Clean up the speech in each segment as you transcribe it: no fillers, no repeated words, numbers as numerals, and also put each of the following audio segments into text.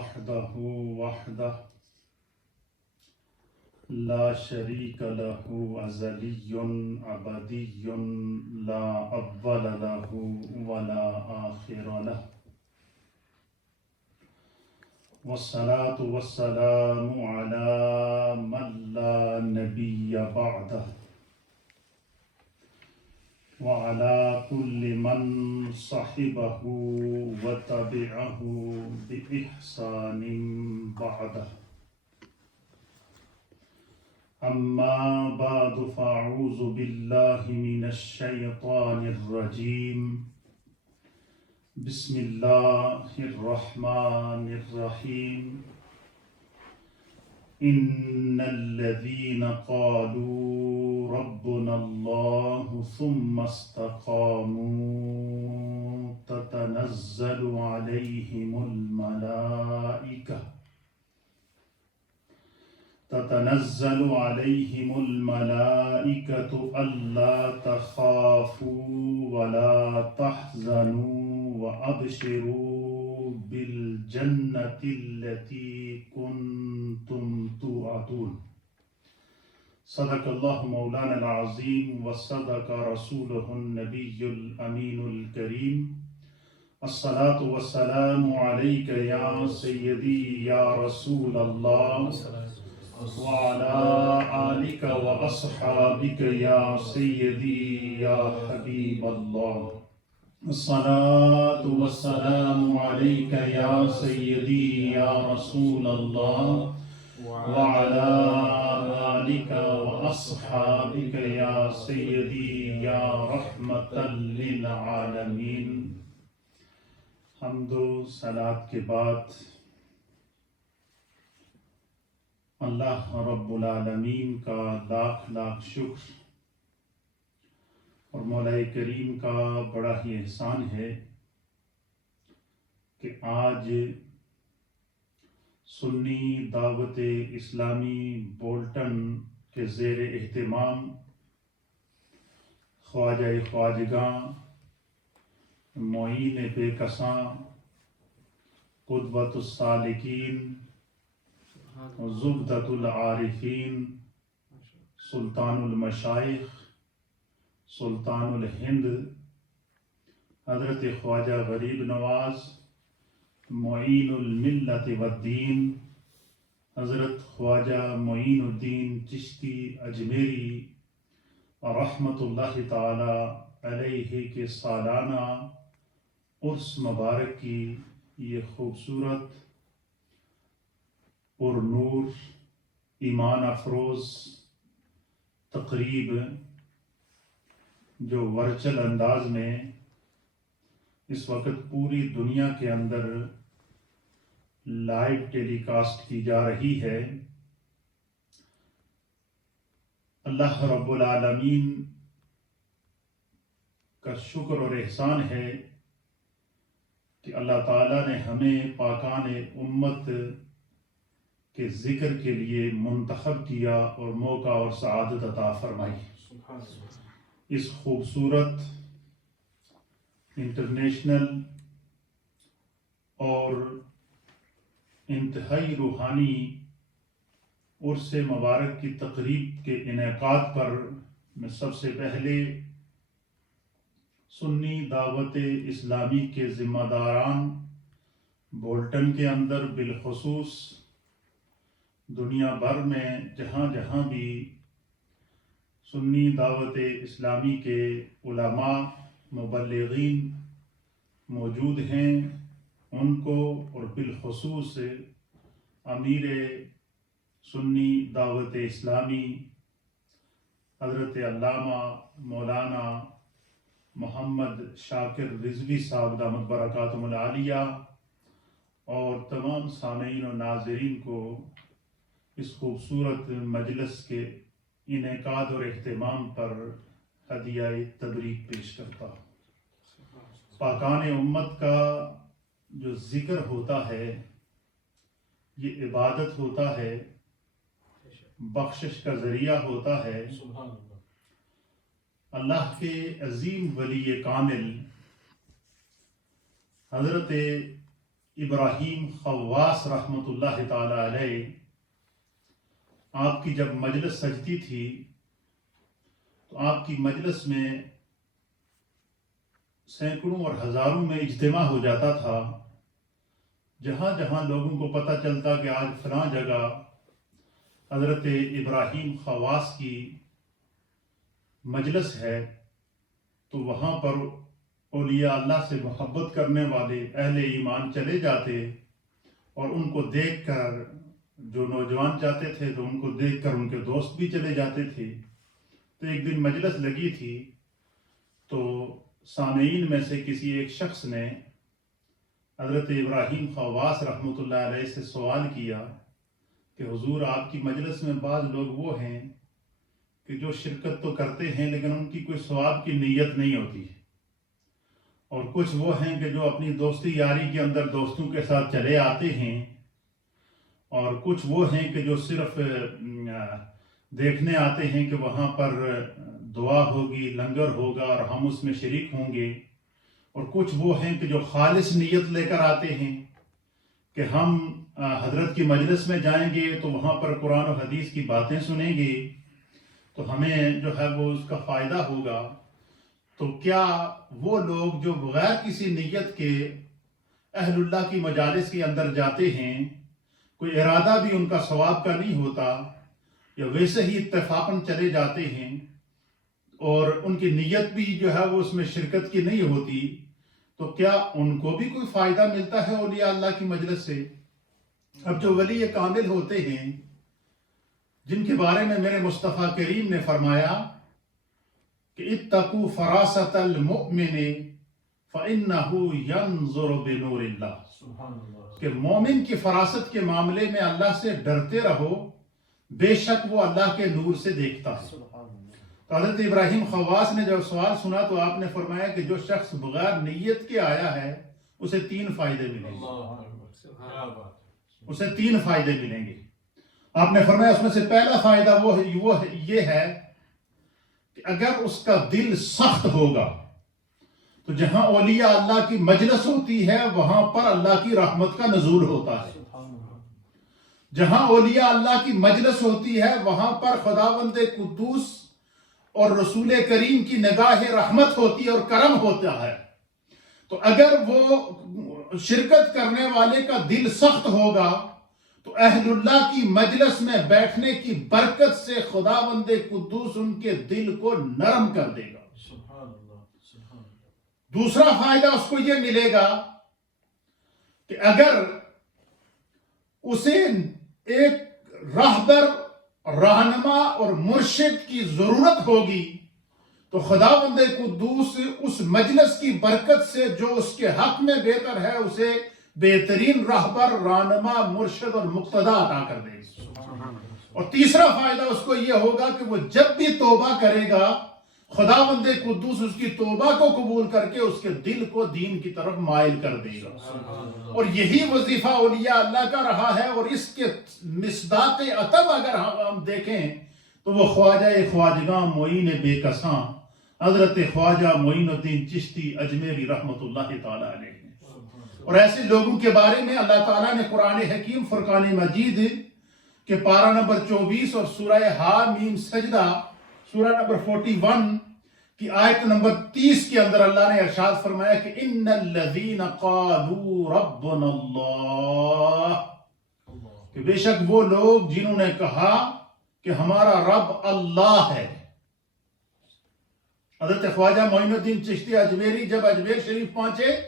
وحده لا شريك له أزلي أبدي لا أول له ولا آخر له والصلاة والسلام على من لا نبي بعده وعلى كل من صحبه وتبعه بإحسان بعده أما بعد فأعوذ بالله من الشيطان الرجيم بسم الله الرحمن الرحيم إن الذين قالوا ربنا الله ثم استقاموا تتنزل عليهم الملائكة ألا تخافوا ولا تحزنوا وأبشروا بالجنة التي كنتم توعدون صدق الله مولانا العظيم وصدق رسوله النبي الأمين الكريم الصلاة والسلام عليك يا سيدي يا رسول الله وعلى آلك وأصحابك يا سيدي يا حبيب الله الصلاة والسلام عليك يا سيدي يا رسول الله وعلى آلك وأصحابك يا سيدي يا رحمة للعالمين حمد و صلاة کے بعد اللہ رب العالمین کا لاکھ لاکھ شکر اور مولا کریم کا بڑا ہی احسان ہے کہ آج سنی دعوت اسلامی بولٹن کے زیر اہتمام خواجہ خواجگاں معین بے کساں قدوۃ السالکین زبدۃ العارفین سلطان المشائخ سلطان الہند حضرت خواجہ غریب نواز معین الملت والدین حضرت خواجہ معین الدین چشتی اجمیری رحمۃ اللہ تعالی علیہ کے سالانہ عرس مبارک کی یہ خوبصورت پر نور ایمان افروز تقریب جو ورچل انداز میں اس وقت پوری دنیا کے اندر لائیو ٹیلی کاسٹ کی جا رہی ہے، اللہ رب العالمین کا شکر اور احسان ہے کہ اللہ تعالیٰ نے ہمیں پاکان امت کے ذکر کے لیے منتخب کیا اور موقع اور سعادت عطا فرمائی۔ اس خوبصورت انٹرنیشنل اور انتہائی روحانی عرس مبارک کی تقریب کے انعقاد پر میں سب سے پہلے سنی دعوت اسلامی کے ذمہ داران بولٹن کے اندر بالخصوص دنیا بھر میں جہاں جہاں بھی سنی دعوت اسلامی کے علماء مبلغین موجود ہیں ان کو اور بالخصوص امیر سنی دعوت اسلامی حضرت علامہ مولانا محمد شاکر رضوی صاحب دامت برکاتہم العالیہ اور تمام سامعین و ناظرین کو اس خوبصورت مجلس کے انعقاد اور اہتمام پر ہدیہ تبریک پیش کرتا ہوں۔ پاکان امت کا جو ذکر ہوتا ہے یہ عبادت ہوتا ہے، بخشش کا ذریعہ ہوتا ہے۔ اللہ کے عظیم ولی کامل حضرت ابراہیم خواص رحمۃ اللہ تعالی علیہ، آپ کی جب مجلس سجتی تھی تو آپ کی مجلس میں سینکڑوں اور ہزاروں میں اجتماع ہو جاتا تھا۔ جہاں جہاں لوگوں کو پتہ چلتا کہ آج فلاں جگہ حضرت ابراہیم خواص کی مجلس ہے، تو وہاں پر اولیاء اللہ سے محبت کرنے والے اہل ایمان چلے جاتے، اور ان کو دیکھ کر جو نوجوان جاتے تھے تو ان کو دیکھ کر ان کے دوست بھی چلے جاتے تھے۔ تو ایک دن مجلس لگی تھی تو سامعین میں سے کسی ایک شخص نے حضرت ابراہیم خواص رحمۃ اللہ علیہ سے سوال کیا کہ حضور، آپ کی مجلس میں بعض لوگ وہ ہیں کہ جو شرکت تو کرتے ہیں لیکن ان کی کوئی ثواب کی نیت نہیں ہوتی، اور کچھ وہ ہیں کہ جو اپنی دوستی یاری کے اندر دوستوں کے ساتھ چلے آتے ہیں، اور کچھ وہ ہیں کہ جو صرف دیکھنے آتے ہیں کہ وہاں پر دعا ہوگی، لنگر ہوگا اور ہم اس میں شریک ہوں گے، اور کچھ وہ ہیں کہ جو خالص نیت لے کر آتے ہیں کہ ہم حضرت کی مجلس میں جائیں گے تو وہاں پر قرآن و حدیث کی باتیں سنیں گے تو ہمیں جو ہے وہ اس کا فائدہ ہوگا۔ تو کیا وہ لوگ جو بغیر کسی نیت کے اہل اللہ کی مجالس کے اندر جاتے ہیں، کوئی ارادہ بھی ان کا ثواب کا نہیں ہوتا، یا ویسے ہی اتفاقاً چلے جاتے ہیں اور ان کی نیت بھی جو ہے وہ اس میں شرکت کی نہیں ہوتی، تو کیا ان کو بھی کوئی فائدہ ملتا ہے اولیاء اللہ کی مجلس سے؟ اب جو ولی کامل ہوتے ہیں، جن کے بارے میں میرے مصطفیٰ کریم نے فرمایا کہ اتقوا فراست المؤمن فإنه ينظر بنور اللہ، کہ مومن کی فراست کے معاملے میں اللہ سے ڈرتے رہو، بے شک وہ اللہ کے نور سے دیکھتا ہے۔ تو حضرت ابراہیم خواص نے جب سوال سنا تو آپ نے فرمایا کہ جو شخص بغیر نیت کے آیا ہے اسے 3 فائدے ملیں گے، اسے 3 فائدے ملیں گے۔ آپ نے فرمایا اس میں سے پہلا فائدہ وہ یہ ہے کہ اگر اس کا دل سخت ہوگا تو جہاں اولیاء اللہ کی مجلس ہوتی ہے وہاں پر اللہ کی رحمت کا نزول ہوتا ہے۔ جہاں اولیاء اللہ کی مجلس ہوتی ہے وہاں پر خداوند قدوس اور رسول کریم کی نگاہ رحمت ہوتی ہے اور کرم ہوتا ہے۔ تو اگر وہ شرکت کرنے والے کا دل سخت ہوگا تو اہل اللہ کی مجلس میں بیٹھنے کی برکت سے خداوند قدوس ان کے دل کو نرم کر دے گا۔ دوسرا فائدہ اس کو یہ ملے گا کہ اگر اسے ایک راہبر، رہنما اور مرشد کی ضرورت ہوگی تو خداوند قدوس اس مجلس کی برکت سے جو اس کے حق میں بہتر ہے اسے بہترین راہبر، رہنما، مرشد اور مقتدا عطا کر دے گا۔ اور تیسرا فائدہ اس کو یہ ہوگا کہ وہ جب بھی توبہ کرے گا خداوند قدوس اس کی توبہ کو قبول کر کے اس کے دل کو دین کی طرف مائل کر دے گا۔ اور یہی وظیفہ اولیاء اللہ کا رہا ہے، اور اس کے مصداق عطب اگر ہم دیکھیں تو وہ خواجہ خواجگاں معین بے کساں حضرت خواجہ معین الدین چشتی اجمیری رحمۃ اللہ تعالی علیہ۔ اور ایسے لوگوں کے بارے میں اللہ تعالیٰ نے قرآن حکیم فرقان مجید کے پارہ نمبر 24 اور سورہ حامیم سجدہ سورہ نمبر 41 کی آیت نمبر 30 کے اندر اللہ نے ارشاد فرمایا کہ ان الذین قالوا ربنا اللہ، کہ بے شک وہ لوگ جنہوں نے کہا کہ ہمارا رب اللہ ہے۔ حضرت خواجہ معین الدین چشتی اجمیری جب اجمیر شریف پہنچے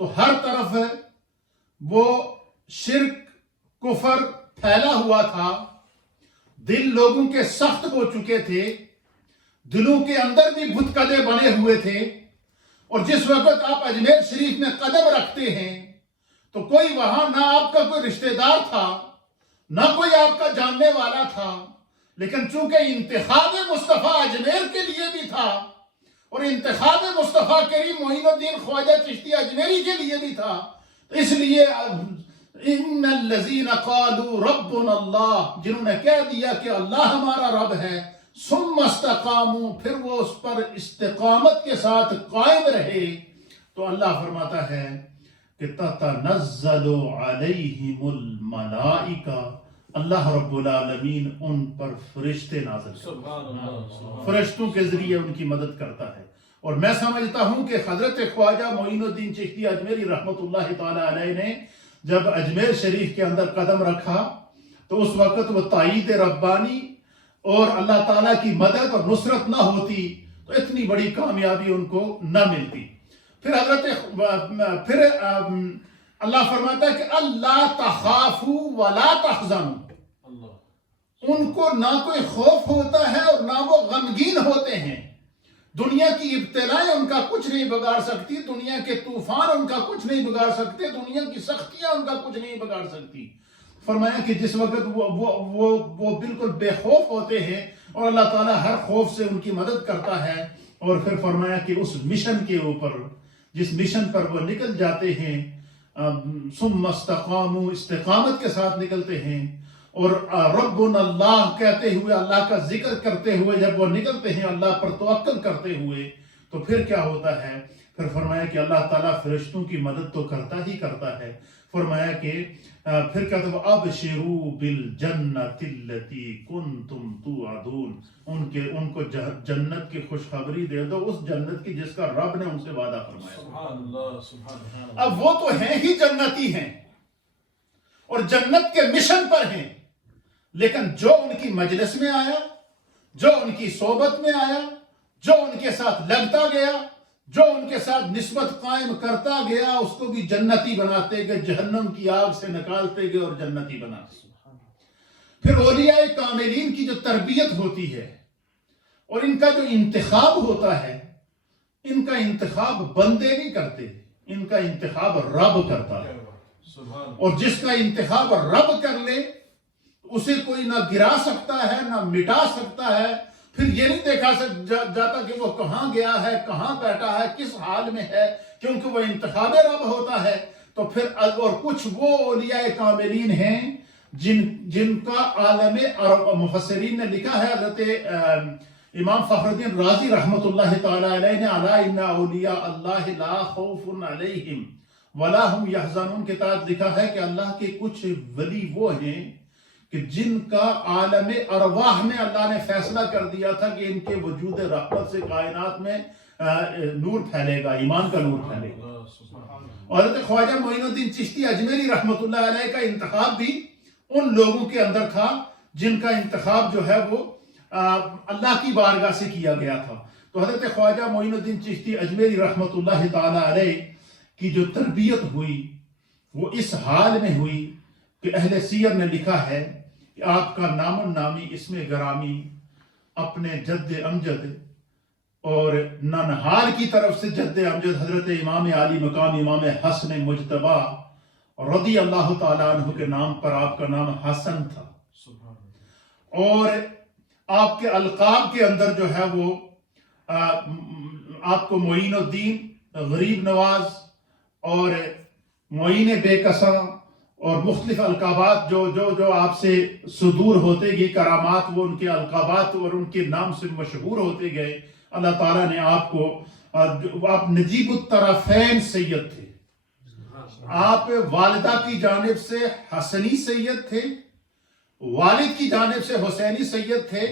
تو ہر طرف وہ شرک، کفر پھیلا ہوا تھا، دل لوگوں کے سخت ہو چکے تھے، دلوں کے اندر بھی بت کدے بنے ہوئے تھے، اور جس وقت آپ اجمیر شریف میں قدم رکھتے ہیں تو کوئی وہاں نہ آپ کا کوئی رشتہ دار تھا، نہ کوئی آپ کا جاننے والا تھا، لیکن چونکہ انتخاب مصطفیٰ اجمیر کے لیے بھی تھا اور انتخاب مصطفیٰ کریم معین الدین خواجہ چشتی اجمیری کے لیے بھی تھا، تو اس لیے ان الذین قالوا ربنا اللہ، جنہوں نے کہہ دیا کہ اللہ ہمارا رب ہے، ثم استقاموا، پھر وہ اس پر استقامت کے ساتھ قائم رہے، تو اللہ فرماتا ہے کہ تتنزل علیہم الملائکہ، اللہ رب العالمین ان پر فرشتے نازل کرتا ہے، فرشتوں کے ذریعے ان کی مدد کرتا ہے۔ اور میں سمجھتا ہوں کہ حضرت خواجہ معین الدین چشتی اجمیری رحمۃ اللہ تعالی علیہ نے جب اجمیر شریف کے اندر قدم رکھا تو اس وقت وہ تائید ربانی اور اللہ تعالیٰ کی مدد اور نصرت نہ ہوتی تو اتنی بڑی کامیابی ان کو نہ ملتی۔ پھر اللہ فرماتا ہے کہ اللہ تخافوا ولا تحزنوا، ان کو نہ کوئی خوف ہوتا ہے اور نہ وہ غمگین ہوتے ہیں۔ دنیا کی ابتلائیں ان کا کچھ نہیں بگاڑ سکتی، دنیا کے طوفان ان کا کچھ نہیں بگاڑ سکتے، دنیا کی سختیاں ان کا کچھ نہیں بگاڑ سکتی۔ فرمایا کہ جس وقت وہ بالکل بے خوف ہوتے ہیں اور اللہ تعالیٰ ہر خوف سے ان کی مدد کرتا ہے۔ اور پھر فرمایا کہ اس مشن کے اوپر، جس مشن پر وہ نکل جاتے ہیں، ثم استقاموا، استقامت کے ساتھ نکلتے ہیں، اور ربنا اللہ کہتے ہوئے، اللہ کا ذکر کرتے ہوئے جب وہ نکلتے ہیں، اللہ پر توکل کرتے ہوئے، تو پھر کیا ہوتا ہے؟ پھر فرمایا کہ اللہ تعالیٰ فرشتوں کی مدد تو کرتا ہی کرتا ہے۔ فرمایا کہ پھر کہتے ہیں ابشروا بالجنۃ التی کنتم توعدون، ان کو جنت کی خوشخبری دے دو، اس جنت کی جس کا رب نے ان سے وعدہ فرمایا۔ سبحان اللہ، سبحان اللہ۔ اب وہ تو ہیں ہی جنتی ہیں اور جنت کے مشن پر ہیں، لیکن جو ان کی مجلس میں آیا، جو ان کی صحبت میں آیا، جو ان کے ساتھ لگتا گیا، جو ان کے ساتھ نسبت قائم کرتا گیا، اس کو بھی جنتی بناتے گئے، جہنم کی آگ سے نکالتے گئے اور جنتی بناتے۔ پھر اولیاء کاملین کی جو تربیت ہوتی ہے اور ان کا جو انتخاب ہوتا ہے، ان کا انتخاب بندے نہیں کرتے، ان کا انتخاب رب کرتا ہے۔ اور جس کا انتخاب رب کر لے اسے کوئی نہ گرا سکتا ہے نہ مٹا سکتا ہے۔ پھر یہ نہیں دیکھا جاتا کہ وہ کہاں گیا ہے، کہاں بیٹھا ہے، کس حال میں ہے، کیونکہ وہ انتخاب رب ہوتا ہے۔ تو پھر اور کچھ وہ اولیاء کاملین ہیں جن کا عالم مفسرین نے لکھا ہے، حضرت امام فخر الدین رازی رحمۃ اللہ تعالی علیہ نے الا ان اولیاء اللہ لا خوف علیہم ولا هم يحزنون کے تحت لکھا ہے کہ اللہ کے کچھ ولی وہ ہیں کہ جن کا عالم ارواح میں اللہ نے فیصلہ کر دیا تھا کہ ان کے وجود رحمت سے کائنات میں نور پھیلے گا، ایمان کا نور پھیلے گا۔ اور حضرت خواجہ معین الدین چشتی اجمیری رحمۃ اللہ علیہ کا انتخاب بھی ان لوگوں کے اندر تھا جن کا انتخاب جو ہے وہ اللہ کی بارگاہ سے کیا گیا تھا۔ تو حضرت خواجہ معین الدین چشتی اجمیری رحمۃ اللہ تعالی علیہ کی جو تربیت ہوئی وہ اس حال میں ہوئی کہ اہل سیر نے لکھا ہے کہ آپ کا نام النامی اسم گرامی اپنے جد امجد اور ننہال کی طرف سے جد امجد حضرت امام عالی مقام امام حسن مجتبی رضی اللہ تعالیٰ عنہ کے نام پر آپ کا نام حسن تھا، اور آپ کے القاب کے اندر جو ہے وہ آپ کو معین الدین، غریب نواز اور معین بے کساں اور مختلف القابات جو آپ سے صدور ہوتے گئے کرامات، وہ ان کے القابات اور ان کے نام سے مشہور ہوتے گئے۔ اللہ تعالیٰ نے آپ کو، آپ نجیب الطرفین سید تھے، آپ والدہ کی جانب سے حسنی سید تھے، والد کی جانب سے حسینی سید تھے،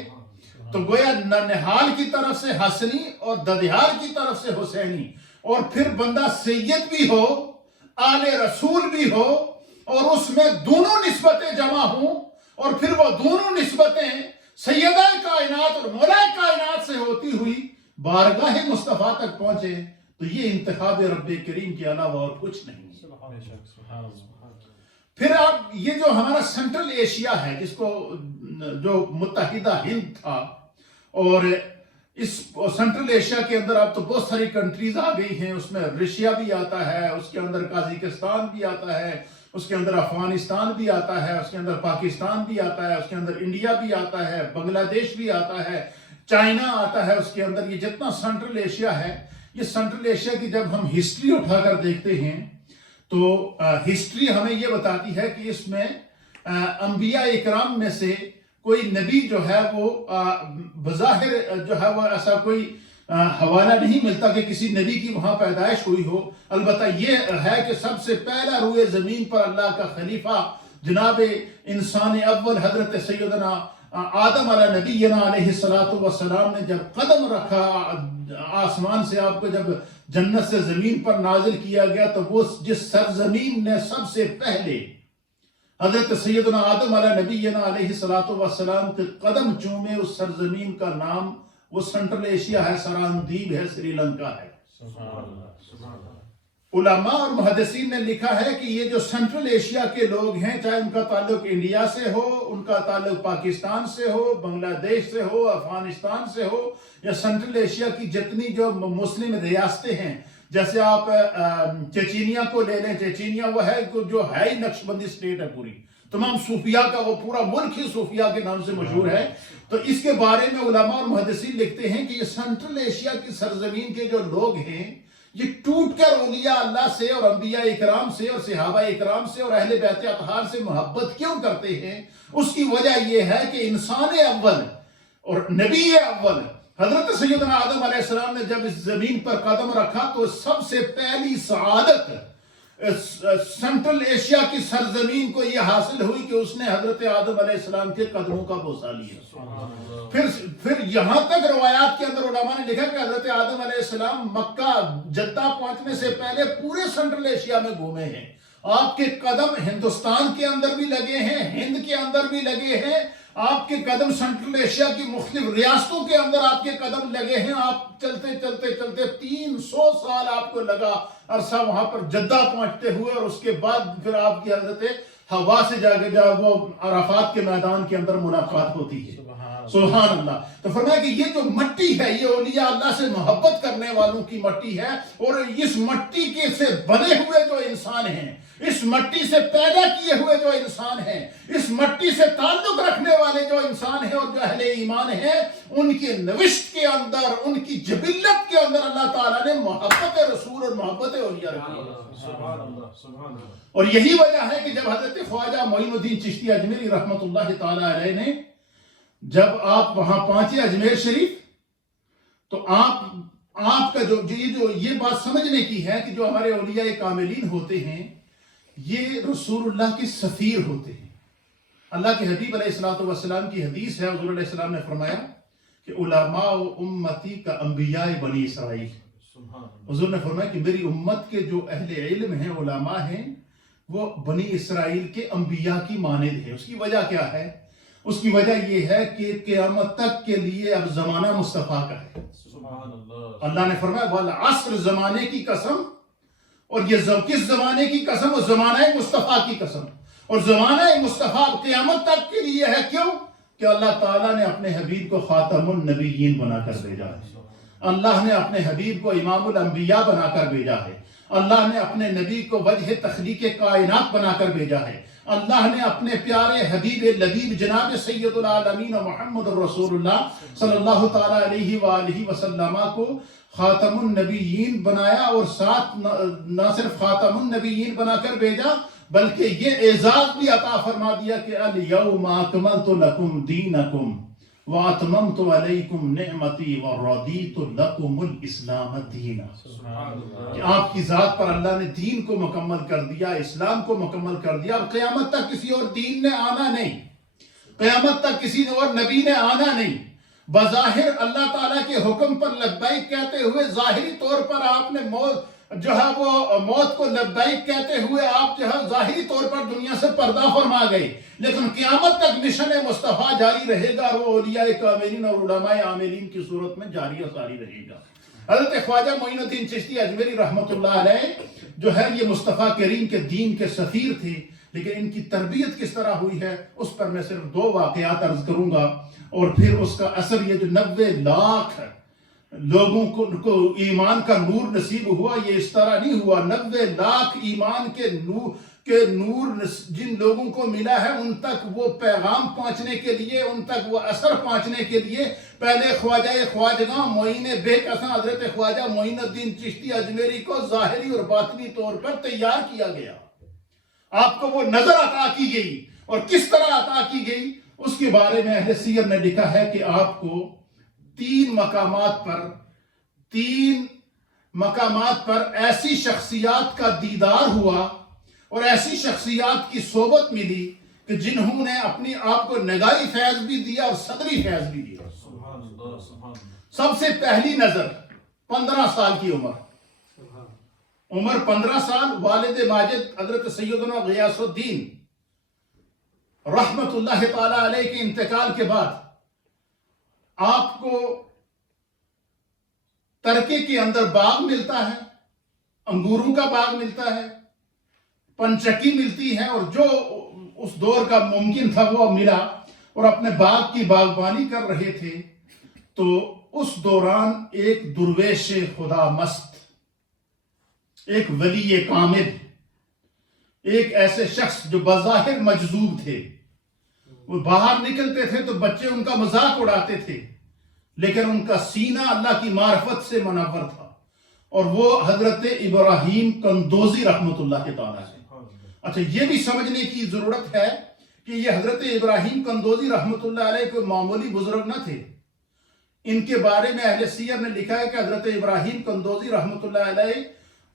تو گویا ننہال کی طرف سے حسنی اور ددہال کی طرف سے حسینی، اور پھر بندہ سید بھی ہو، آل رسول بھی ہو، اور اس میں دونوں نسبتیں جمع ہوں، اور پھر وہ دونوں نسبتیں سیدہ کائنات اور مولا کائنات سے ہوتی ہوئی بارگاہ مصطفیٰ تک پہنچے، تو یہ انتخاب رب کریم کے علاوہ اور کچھ نہیں۔ پھر اب یہ جو ہمارا سینٹرل ایشیا ہے، جس کو جو متحدہ ہند تھا، اور اس سینٹرل ایشیا کے اندر اب تو بہت ساری کنٹریز آ گئی ہیں، اس میں رشیا بھی آتا ہے، اس کے اندر قازقستان بھی آتا ہے، اس کے اندر افغانستان بھی آتا ہے، اس کے اندر پاکستان بھی آتا ہے، اس کے اندر انڈیا بھی آتا ہے، بنگلہ دیش بھی آتا ہے، چائنا آتا ہے اس کے اندر۔ یہ جتنا سینٹرل ایشیا ہے، یہ سینٹرل ایشیا کی جب ہم ہسٹری اٹھا کر دیکھتے ہیں تو ہسٹری ہمیں یہ بتاتی ہے کہ اس میں انبیاء اکرام میں سے کوئی نبی جو ہے وہ بظاہر جو ہے وہ ایسا کوئی حوالہ نہیں ملتا کہ کسی نبی کی وہاں پیدائش ہوئی ہو، البتہ یہ ہے کہ سب سے پہلا روئے زمین پر اللہ کا خلیفہ جناب انسان اول حضرت سیدنا آدم علیہ نبینا علیہ السلام نے جب قدم رکھا آسمان سے آپ کو جب جنت سے زمین پر نازل کیا گیا، تو وہ جس سرزمین نے سب سے پہلے حضرت سیدنا آدم علیہ نبینا علیہ السلام کے قدم چومے، اس سرزمین کا نام وہ سنٹرل ایشیا ہے، سراندیب ہے، سری لنکا ہے۔ علماء اور محدثین نے لکھا ہے کہ یہ جو سنٹرل ایشیا کے لوگ ہیں، چاہے ان کا تعلق انڈیا سے ہو، ان کا تعلق پاکستان سے ہو، بنگلہ دیش سے ہو، افغانستان سے ہو، یا سنٹرل ایشیا کی جتنی جو مسلم ریاستیں ہیں، جیسے آپ چیچینیا کو لے لیں، چیچینیا وہ ہے جو ہے ہی نقش بندی سٹیٹ ہے، پوری تمام صوفیاء کا وہ پورا ملک ہی صوفیاء کے نام سے مشہور ہے۔ تو اس کے بارے میں علماء اور محدثین لکھتے ہیں کہ یہ سنٹرل ایشیا کی سرزمین کے جو لوگ ہیں، یہ ٹوٹ کر اولیاء اللہ سے اور انبیاء اکرام سے اور صحابہ اکرام سے اور اہل بیت اطہار سے محبت کیوں کرتے ہیں؟ اس کی وجہ یہ ہے کہ انسان اول اور نبی اول حضرت سیدنا آدم علیہ السلام نے جب اس زمین پر قدم رکھا تو سب سے پہلی سعادت سنٹرل ایشیا کی سرزمین کو یہ حاصل ہوئی کہ اس نے حضرت آدم علیہ السلام کے قدموں کا بوسہ لیا۔ پھر یہاں تک روایات کے اندر علماء نے لکھا کہ حضرت آدم علیہ السلام مکہ جدہ پہنچنے سے پہلے پورے سنٹرل ایشیا میں گھومے ہیں۔ آپ کے قدم ہندوستان کے اندر بھی لگے ہیں، ہند کے اندر بھی لگے ہیں، آپ کے قدم سنٹرل ایشیا کی مختلف ریاستوں کے اندر آپ کے قدم لگے ہیں۔ آپ چلتے چلتے چلتے 300 سال آپ کو لگا عرصہ وہاں پر جدہ پہنچتے ہوئے، اور اس کے بعد پھر آپ کی حضرت ہوا سے وہ عرفات کے میدان کے اندر ملاقات ہوتی ہے۔ سبحان اللہ۔ تو فرمایا کہ یہ جو مٹی ہے، یہ اولیاء اللہ سے محبت کرنے والوں کی مٹی ہے، اور اس مٹی کے سے بنے ہوئے جو انسان ہیں، اس مٹی سے پیدا کیے ہوئے جو انسان ہیں، اس مٹی سے تعلق رکھنے والے جو انسان ہیں اور جو اہل ایمان ہیں، ان کے نوشت کے اندر، ان کی جبلت کے اندر اللہ تعالیٰ نے محبت رسول اور محبت اولیاء رکھی ہے۔ اور یہی وجہ ہے کہ جب حضرت خواجہ معین الدین چشتی اجمیری رحمت اللہ تعالیٰ علیہ نے جب آپ وہاں پہنچے اجمیر شریف، تو آپ کا جو یہ بات سمجھنے کی ہے کہ جو ہمارے اولیاء کاملین ہوتے ہیں، یہ رسول اللہ کے سفیر ہوتے ہیں۔ اللہ کے حبیب علیہ السلام کی حدیث ہے، حضور علیہ السلام نے فرمایا کہ علماء امتی کا انبیاء بنی اسرائیل۔ حضور نے فرمایا کہ میری امت کے جو اہل علم ہیں، علماء ہیں، وہ بنی اسرائیل کے انبیاء کی مانند ہیں۔ اس کی وجہ کیا ہے؟ اس کی وجہ یہ ہے کہ قیامت تک کے لیے اب زمانہ مصطفیٰ کا ہے۔ اللہ نے فرمایا والعصر، زمانے کی قسم، اور یہ کس زمانے کی قسم؟ وہ زمانہ مصطفیٰ کی قسم۔ اور زمانہ مصطفیٰ قیامت تک کے لیے ہے، کیوں؟ کہ اللہ تعالیٰ نے اپنے حبیب کو خاتم النبیین بنا کر بھیجا ہے، اللہ نے اپنے حبیب کو امام الانبیاء بنا کر بھیجا ہے، اللہ نے اپنے نبی کو وجہ تخلیق کائنات بنا کر بھیجا ہے، اللہ نے اپنے پیارے حبیب لبیب جناب سید العالمین محمد الرسول اللہ صلی اللہ تعالیٰ علیہ وآلہ وسلم کو خاتم النبیین بنایا، اور ساتھ نہ صرف خاتم النبیین بنا کر بھیجا بلکہ یہ اعزاز بھی عطا فرما دیا کہ الیوم اکملت لکم دینکم واتممت علیکم نعمتی ورضیت لکم الاسلام دینا، کہ آپ کی ذات پر اللہ نے دین کو مکمل کر دیا، اسلام کو مکمل کر دیا۔ اب قیامت تک کسی اور دین نے آنا نہیں، قیامت تک کسی اور نبی نے آنا نہیں۔ بظاہر اللہ تعالیٰ کے حکم پر لبیک کہتے ہوئے ظاہری طور پر آپ نے موت کو لبیک کہتے ہوئے آپ ظاہری طور پر دنیا سے پردہ فرما گئے، لیکن قیامت تک مشن مصطفیٰ جاری رہے گا، اور وہ اولیاء کاملین اور علماء عاملین کی صورت میں جاری و ساری رہے گا۔ حضرت خواجہ معین الدین چشتی اجمیری رحمت اللہ علیہ جو ہے یہ مصطفیٰ کریم کے دین کے سفیر تھے، لیکن ان کی تربیت کس طرح ہوئی ہے اس پر میں صرف 2 واقعات عرض کروں گا، اور پھر اس کا اثر یہ جو 90 لاکھ لوگوں کو ایمان کا نور نصیب ہوا، یہ اس طرح نہیں ہوا۔ 90 لاکھ ایمان کے نور جن لوگوں کو ملا ہے، ان تک وہ پیغام پہنچنے کے لیے، ان تک وہ اثر پہنچنے کے لیے پہلے خواجہ خواجگاں معین بے قسم حضرت خواجہ معین الدین چشتی اجمیری کو ظاہری اور باطنی طور پر تیار کیا گیا، آپ کو وہ نظر عطا کی گئی، اور کس طرح عطا کی گئی اس کے بارے میں اہل سیر نے لکھا ہے کہ آپ کو 3 مقامات پر 3 مقامات پر ایسی شخصیات کا دیدار ہوا اور ایسی شخصیات کی صحبت ملی کہ جنہوں نے اپنی آپ کو نگاہی فیض بھی دیا اور صدری فیض بھی دیا. سب سے پہلی نظر 15 سال کی عمر 15 سال، والد ماجد حضرت سیدنا غیاث الدین رحمت اللہ تعالی علیہ کے انتقال کے بعد آپ کو ترکے کے اندر باغ ملتا ہے، انگوروں کا باغ ملتا ہے، پنچکی ملتی ہے، اور جو اس دور کا ممکن تھا وہ ملا، اور اپنے باغ کی باغبانی کر رہے تھے. تو اس دوران ایک درویش خدا مست، ایک ولی کامل، ایک ایسے شخص جو بظاہر مجذوب تھے، وہ باہر نکلتے تھے تو بچے ان کا مذاق اڑاتے تھے، لیکن ان کا سینہ اللہ کی معرفت سے منور تھا، اور وہ حضرت ابراہیم قندوزی رحمت اللہ کے تعالیٰ سے. اچھا، یہ بھی سمجھنے کی ضرورت ہے کہ یہ حضرت ابراہیم قندوزی رحمت اللہ علیہ کوئی معمولی بزرگ نہ تھے. ان کے بارے میں اہل سیر نے لکھا ہے کہ حضرت ابراہیم قندوزی رحمت اللہ علیہ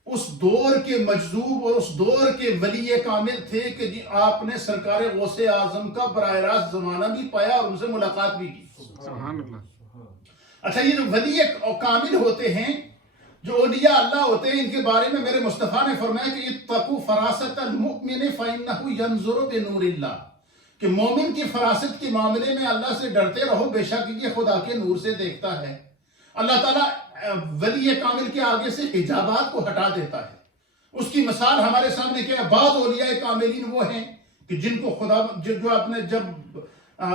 اس دور کے مجذوب اور اس دور کے ولی کامل تھے کہ آپ نے سرکار غوث اعظم کا براہ راست زمانہ بھی پایا اور ان سے ملاقات بھی کی. سبحان اللہ. اچھا، یہ جو ولی کامل ہوتے ہیں، جو اولیاء اللہ ہوتے ہیں، ان کے بارے میں میرے مصطفیٰ نے فرمایا کہ اتقوا فراست المؤمن فإنه ينظر بنور اللہ، کہ مومن کی فراست کے معاملے میں اللہ سے ڈرتے رہو، بے شک یہ خدا کے نور سے دیکھتا ہے. اللہ تعالیٰ ولی کامل کے آگے سے حجابات کو ہٹا دیتا ہے. اس کی مثال ہمارے سامنے کیا ہے؟ بعض اولیاء کاملین وہ ہیں کہ جن کو خدا جو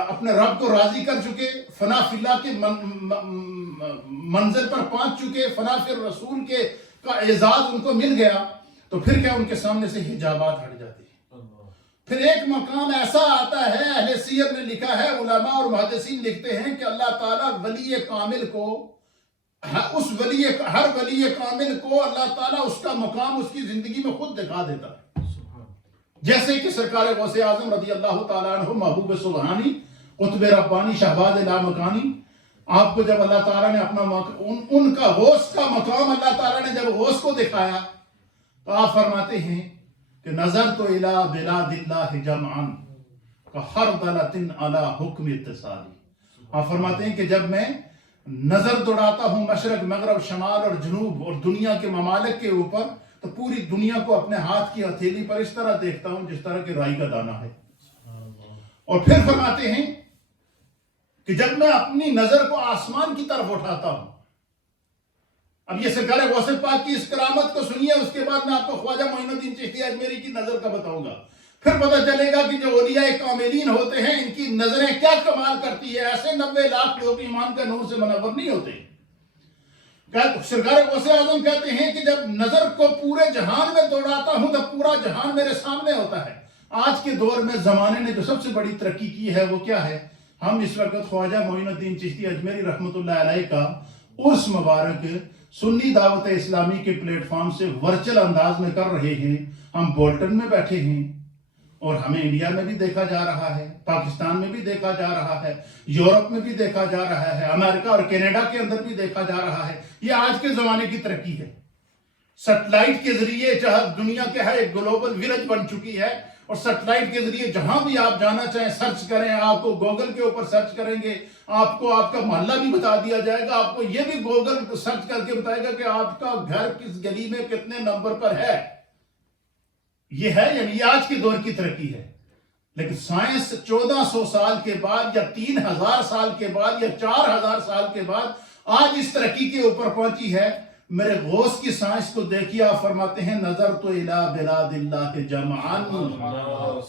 اپنے رب کو راضی کر چکے، فنا فی اللہ کے منزل پر پہنچ چکے، فنا فی الرسول کے کا اعزاز ان کو مل گیا، تو پھر کیا ان کے سامنے سے حجابات ہٹ جاتے ہیں. پھر ایک مقام ایسا آتا ہے، اہل سیر نے لکھا ہے، علماء اور محدثین لکھتے ہیں کہ اللہ تعالیٰ ولی کامل کو، ہر ولی کامل کو اللہ تعالیٰ اس کا مقام اس کی زندگی میں خود دکھا دیتا ہے. جیسے کہ سرکار غوث اعظم رضی اللہ تعالیٰ عنہ، محبوب سبحانی، قطب ربانی، شہباز لامکانی، آپ کو جب اللہ تعالیٰ نے اپنا ان کا غوث کا مقام اللہ تعالیٰ نے جب غوث کو دکھایا تو آپ فرماتے ہیں کہ نظرت الی بلاد اللہ جمعا کحردلۃ علی حکم اتصالی. آپ فرماتے ہیں کہ جب میں نظر دوڑاتا ہوں مشرق، مغرب، شمال اور جنوب اور دنیا کے ممالک کے اوپر، تو پوری دنیا کو اپنے ہاتھ کی ہتھیلی پر اس طرح دیکھتا ہوں جس طرح کہ رائی کا دانہ ہے. اور پھر فرماتے ہیں کہ جب میں اپنی نظر کو آسمان کی طرف اٹھاتا ہوں، اب یہ سرکار غوث پاک کی اس کرامت کو سنیے، اس کے بعد میں آپ کو خواجہ معین الدین چشتی اجمیری کی نظر کا بتاؤں گا. پھر پتہ چلے گا کہ جو اولیاء کاملین ہوتے ہیں ان کی نظریں کیا کمال کرتی ہے. ایسے 90 لاکھ لوگ ایمان کا نور سے منور نہیں ہوتے. سرکار غوث اعظم کہتے ہیں کہ جب نظر کو پورے جہان میں دوڑاتا ہوں تو پورا جہان میرے سامنے ہوتا ہے. آج کے دور میں زمانے نے جو سب سے بڑی ترقی کی ہے وہ کیا ہے؟ ہم اس وقت خواجہ معین الدین چشتی اجمیری رحمت اللہ علیہ کا عرس مبارک سنی دعوت اسلامی کے پلیٹ فارم سے ورچل انداز میں کر رہے ہیں. ہم بولٹن میں بیٹھے ہیں اور ہمیں انڈیا میں بھی دیکھا جا رہا ہے، پاکستان میں بھی دیکھا جا رہا ہے، یورپ میں بھی دیکھا جا رہا ہے، امریکہ اور کینیڈا کے اندر بھی دیکھا جا رہا ہے. یہ آج کے زمانے کی ترقی ہے. سیٹلائٹ کے ذریعے جہاں دنیا کے ہے ایک گلوبل ولیج بن چکی ہے، اور سیٹلائٹ کے ذریعے جہاں بھی آپ جانا چاہیں سرچ کریں، آپ کو گوگل کے اوپر سرچ کریں گے، آپ کو آپ کا محلہ بھی بتا دیا جائے گا. آپ کو یہ بھی گوگل سرچ کر کے بتائے گا کہ آپ کا گھر کس گلی میں کتنے نمبر پر ہے. یہ ہے، یعنی یہ آج کے دور کی ترقی ہے. لیکن سائنس 1400 سال کے بعد یا 3000 سال کے بعد یا 4000 سال کے بعد آج اس ترقی کے اوپر پہنچی ہے. میرے غوث کی سائنس کو دیکھیے، آپ فرماتے ہیں نظر تو الی بلاد اللہ جمعا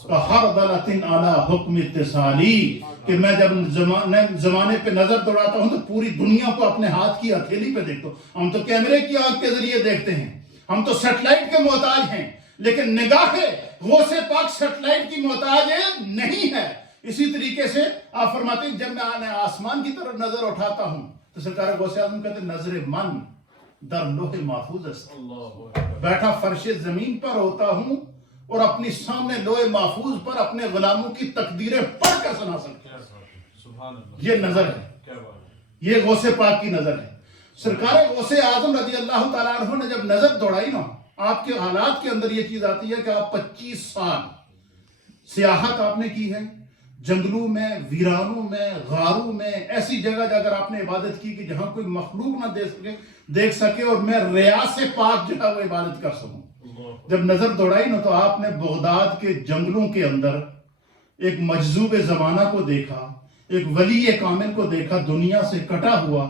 کحردلۃ علی حکم اتصالی، کہ میں جب زمانے پہ نظر دوڑاتا ہوں تو پوری دنیا کو اپنے ہاتھ کی ہتھیلی پہ دیکھتا ہوں. ہم تو کیمرے کی آنکھ کے ذریعے دیکھتے ہیں، ہم تو سیٹلائٹ کے محتاج ہیں، لیکن نگاہ غوث پاک سیٹلائٹ کی محتاج نہیں ہے. اسی طریقے سے آپ فرماتے ہیں جب میں آسمان کی طرف نظر اٹھاتا ہوں تو سرکار غوث اعظم کہتے ہیں نظر من در لوح محفوظ است، بیٹھا فرش زمین پر ہوتا ہوں اور اپنی سامنے لوح محفوظ پر اپنے غلاموں کی تقدیریں پڑھ کر سنا سکتا ہوں. یہ نظر ہے، یہ غوث پاک کی نظر ہے. سرکار غوث اعظم رضی اللہ تعالیٰ عنہ نے جب نظر دوڑائی نا، آپ کے حالات کے اندر یہ چیز آتی ہے کہ آپ 25 سال سیاحت آپ نے کی ہے، جنگلوں میں، ویرانوں میں، غاروں میں، ایسی جگہ جا کر آپ نے عبادت کی کہ جہاں کوئی مخلوق نہ دیکھ سکے اور میں ریا سے پاک جو ہے وہ عبادت کر سکوں۔ جب نظر دوڑائی نا تو آپ نے بغداد کے جنگلوں کے اندر ایک مجذوب زمانہ کو دیکھا، ایک ولی کامل کو دیکھا، دنیا سے کٹا ہوا،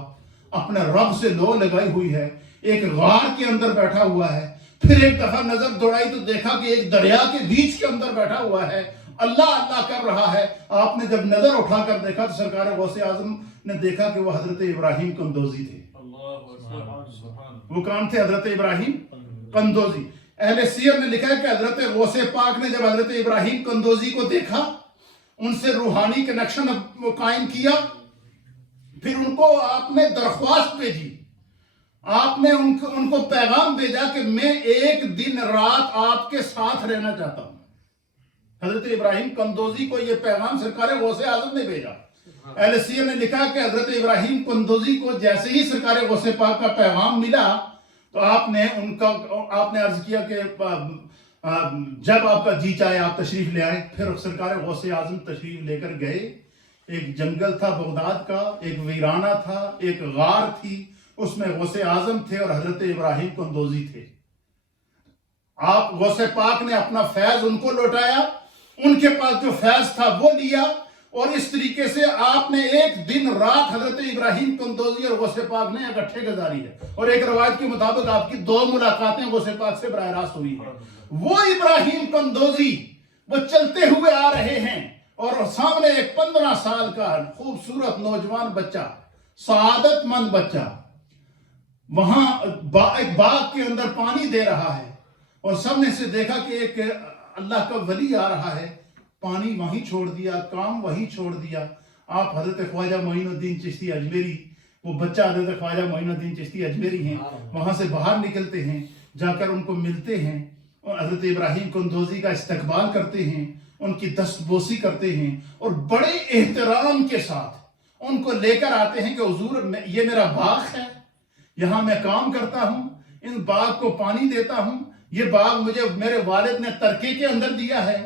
اپنے رب سے لو لگائی ہوئی ہے، ایک غار کے اندر بیٹھا ہوا ہے۔ پھر ایک دفعہ نظر دوڑائی تو دیکھا کہ ایک دریا کے بیچ کے اندر بیٹھا ہوا ہے، اللہ اللہ کر رہا ہے۔ آپ نے جب نظر اٹھا کر دیکھا تو سرکار غوث اعظم نے دیکھا کہ وہ حضرت ابراہیم قندوزی تھے۔ وہ کون تھے؟ حضرت ابراہیم قندوزی۔ اہل سیر نے لکھا ہے کہ حضرت غوث پاک نے جب حضرت ابراہیم قندوزی کو دیکھا، ان سے روحانی کنیکشن قائم کیا، پھر ان کو آپ نے درخواست بھیجی، آپ نے ان کو پیغام بھیجا کہ میں ایک دن رات آپ کے ساتھ رہنا چاہتا ہوں۔ حضرت ابراہیم قندوزی کو یہ پیغام سرکار غوث اعظم نے بھیجا۔ اہل سیر نے لکھا کہ حضرت ابراہیم قندوزی کو جیسے ہی سرکار غوث پاک کا پیغام ملا تو آپ نے عرض کیا کہ جب آپ کا جی چاہے آپ تشریف لے آئے۔ پھر سرکار غوث اعظم تشریف لے کر گئے۔ ایک جنگل تھا بغداد کا، ایک ویرانہ تھا، ایک غار تھی، اس میں غوث اعظم تھے اور حضرت ابراہیم قندوزی تھے۔ آپ غوث پاک نے اپنا فیض ان کو لوٹایا، ان کے پاس جو فیض تھا وہ لیا، اور اس طریقے سے آپ نے ایک دن رات حضرت ابراہیم قندوزی اور غوث پاک نے اکٹھے گزاری ہے۔ اور ایک روایت کے مطابق آپ کی 2 ملاقاتیں غوث پاک سے براہ راست ہوئی ہیں۔ وہ ابراہیم قندوزی وہ چلتے ہوئے آ رہے ہیں اور سامنے ایک 15 سال کا خوبصورت نوجوان بچہ، سعادت مند بچہ وہاں ایک باغ کے اندر پانی دے رہا ہے، اور سامنے سے دیکھا کہ ایک اللہ کا ولی آ رہا ہے، پانی وہیں چھوڑ دیا، کام وہیں چھوڑ دیا۔ آپ حضرت خواجہ معین الدین چشتی اجمیری، وہ بچہ حضرت خواجہ معین الدین چشتی اجمیری ہیں، وہاں سے باہر نکلتے ہیں، جا کر ان کو ملتے ہیں اور حضرت ابراہیم قندوزی کا استقبال کرتے ہیں، ان کی دستبوسی کرتے ہیں، اور بڑے احترام کے ساتھ ان کو لے کر آتے ہیں کہ حضور یہ میرا باغ ہے، یہاں میں کام کرتا ہوں، ان باغ کو پانی دیتا ہوں، یہ باغ مجھے میرے والد نے ترکے کے اندر دیا ہے،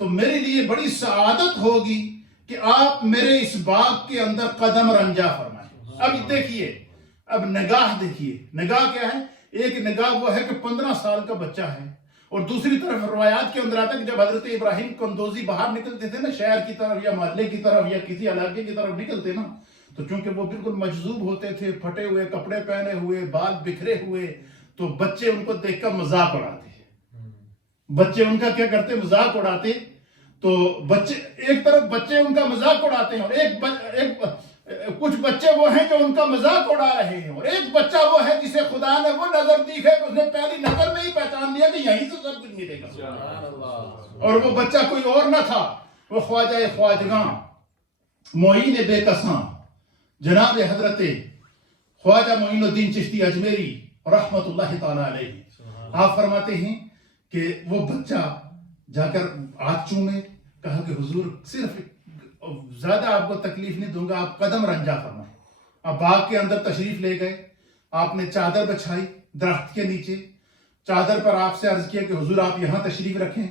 تو میرے لیے بڑی سعادت ہوگی کہ آپ میرے اس باغ کے اندر قدم رنجا فرمائیں۔ اب دیکھیے، اب نگاہ دیکھیے، نگاہ کیا ہے؟ ایک نگاہ وہ ہے کہ 15 سال کا بچہ ہے، اور دوسری طرف روایات کے اندر آتا ہے کہ جب حضرت ابراہیم قندوزی باہر نکلتے تھے نا، شہر کی طرف یا محلے کی طرف یا کسی علاقے کی طرف نکلتے نا، تو چونکہ وہ بالکل مجذوب ہوتے تھے، پھٹے ہوئے کپڑے پہنے ہوئے، بال بکھرے ہوئے، تو بچے ان کو دیکھ کر مذاق اڑاتے، بچے ان کا کیا کرتے؟ مذاق اڑاتے۔ تو بچے ایک طرف بچے ان کا مذاق اڑاتے ہیں، اور کچھ بچے وہ ہیں جو ان کا مذاق اڑا رہے ہیں، اور ایک بچہ وہ ہے جسے خدا نے وہ نظر دی ہے کہ اس نے پہلی نظر میں ہی پہچان لیا کہ یہیں سے سب کچھ ملے گا۔ اور وہ بچہ کوئی اور نہ تھا، وہ خواجہ خواجگاں معین بے کساں جناب حضرت خواجہ معین الدین چشتی اجمیری رحمت اللہ تعالی علیہ۔ آپ فرماتے ہیں کہ وہ بچہ جا کر ہاتھ چومے، کہا کہ حضور صرف زیادہ آپ کو تکلیف نہیں دوں گا، آپ قدم رنجا فرمائیں۔ آپ باغ کے اندر تشریف لے گئے، آپ نے چادر بچھائی درخت کے نیچے، چادر پر آپ سے عرض کیا کہ حضور آپ یہاں تشریف رکھیں۔